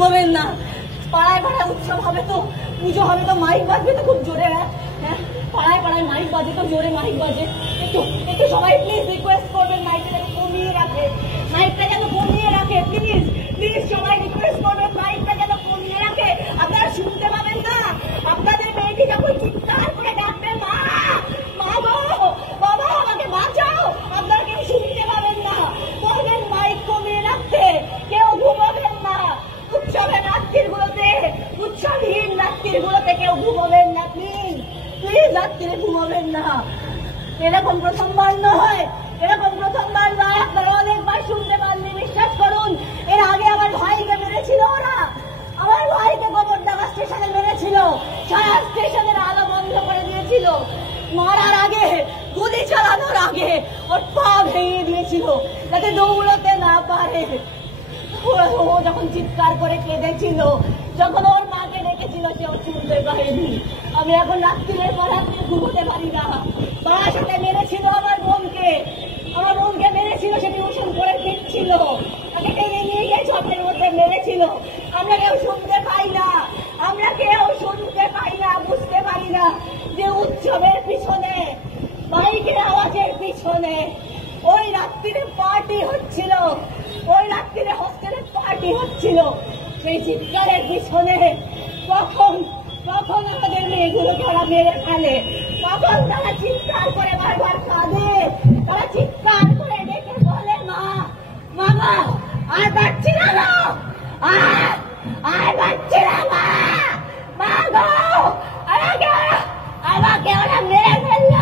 ঘুমাবেন না। পাড়ায় পাড়ায় উৎসব হবে তো, পুজো হবে তো, মাইক বাজবে তো খুব জোরে। হ্যাঁ, পাড়ায় পাড়ায় মাইক বাজে তো, জোরে মাইক বাজে। একটু একটু সবাই প্লিজ রিকোয়েস্ট করবেন মাইকটা যেন কমিয়ে রাখে, মাইকটা যেন কমিয়ে রাখে। প্লিজ প্লিজ সবাই রিকোয়েস্ট করবেন মাইকটা যেন কমিয়ে রাখে। আপনারা শুনতে পাবেন না আপনাদের মেয়েটি যখন চিৎকার করে ডাকবে মা, মা গো, বাবা আমাকে বাঁচাও, আপনারা কেউ শুনতে পাবেন না। বলবেন মাইক কমিয়ে রাখতে, কেউ ঘুমাবেন না। উৎসবের রাত্রিগুলোতে, উৎসবহীন রাত্রিগুলোতে কেউ ঘুমাবেন না। প্লিজ প্লিজ রাত্রিরে ঘুমাবেন না। এরকম প্রথমবার নয়, এরকম প্রথমবার নয়। আপনারা অনেকবার শুনতে পাননি, বিশ্বাস করুন। এর আগে আমার ভাইকে মেরেছিল ওরা, আমার ভাইকে গোবরডাঙ্গা স্টেশনে মেরেছিল, সারা স্টেশনের আলো বন্ধ করে দিয়েছিল। মারার আগে, গুলি চালানোর আগে ওর পা ভেঙে দিয়েছিল যাতে দৌড়তে না পারে। ও যখন চিৎকার করে কেঁদেছিল, যখন ওর মাকে ডেকেছিল, সে ও শুনতে পারেনি। আমি এখন রাত্রির পর রাত্রি ঘুমোতে পারি না। মার সাথে মেরেছিল আমার বোনকে, আমার বোনকে মেরেছিল, সে টিউশন করে ফিরছিল, তাকে টেনে নিয়ে গিয়ে ঝড়ের মধ্যে মেরেছিল। আমরা কেউ শুনতে পাই না, আমরা কেউ শুনতে পাই না, বুঝতে পারি না যে উৎসবের পিছনে, মাইকের আওয়াজের পিছনে ওই রাত্রিরে পার্টি হচ্ছিল, ওই রাত্রিরে হোস্টেলে পার্টি হচ্ছিল। সেই চিৎকারের পিছনে কখন কখন আমাদের মেয়েগুলোকে ওরা মেরে ফেলে, কখন তারা চিৎকার করে বারবার কাঁদে, তারা চিৎকার করে ডেকে বলে মা, মামা আর পাচ্ছি না, আর পাচ্ছি না, মা, মা গো, আমাকে ওরা মেরে ফেললো।